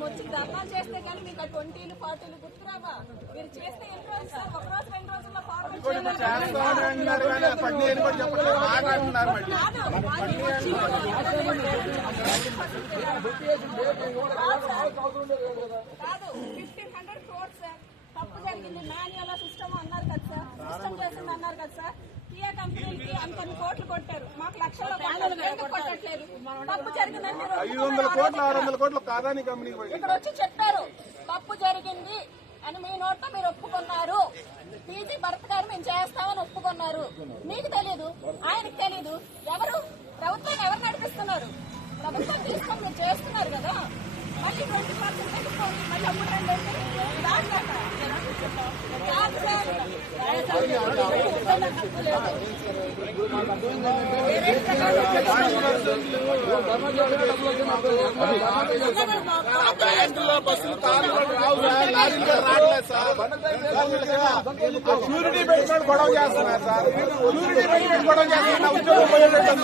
మేము వచ్చి ధర్నా చేస్తే కానీ మీకు 20లు 40లు గుర్తురావా? మీరు చేస్తే ఎన్ని రోజులు సార్? ఒక రోజు 2 రోజుల్లో ఫార్వర్డ్ కాదు 1500 crores సార్ తప్పు జరిగింది. మాన్యువల్ సిస్టమ్ అన్నారు కదా సార్, సిస్టమ్ చేసింది అన్నారు కదా సార్. కియా కంపెనీలకి అంతన్ని కోట్లు కొట్టారు, మాకు లక్షల్లో కొట్టట్లేదు. తప్పు జరిగిందంటే 500 కోట్లు 600 కోట్లు కాదాని కంపెనీ ఇక్కడ వచ్చి చెప్పారు తప్పు జరిగింది అని. మీ నోట్లో మీరు ఒప్పుకున్నారు. పీజీ భరత్ గారు మేము చేస్తామని ఒప్పుకున్నారు. మీకు తెలీదు, ఆయనకు తెలీదు. ఎవరు ప్రభుత్వాన్ని ఎవరు నడిపిస్తున్నారు? ప్రభుత్వం తీసుకొని మీరు చేస్తున్నారు కదా. మళ్ళీ 20% పెట్టుకోండి, మళ్ళీ అప్పుడు 2 బ్యాంకులో బస్సులు రావట్లేదు సార్. షూరిటీ పెట్టుకొని గొడవ చేస్తున్నారు సార్. షూరిటీ పెట్టుకొని గొడవ చేస్తున్నారు. ఉద్యోగం పోయేటట్టు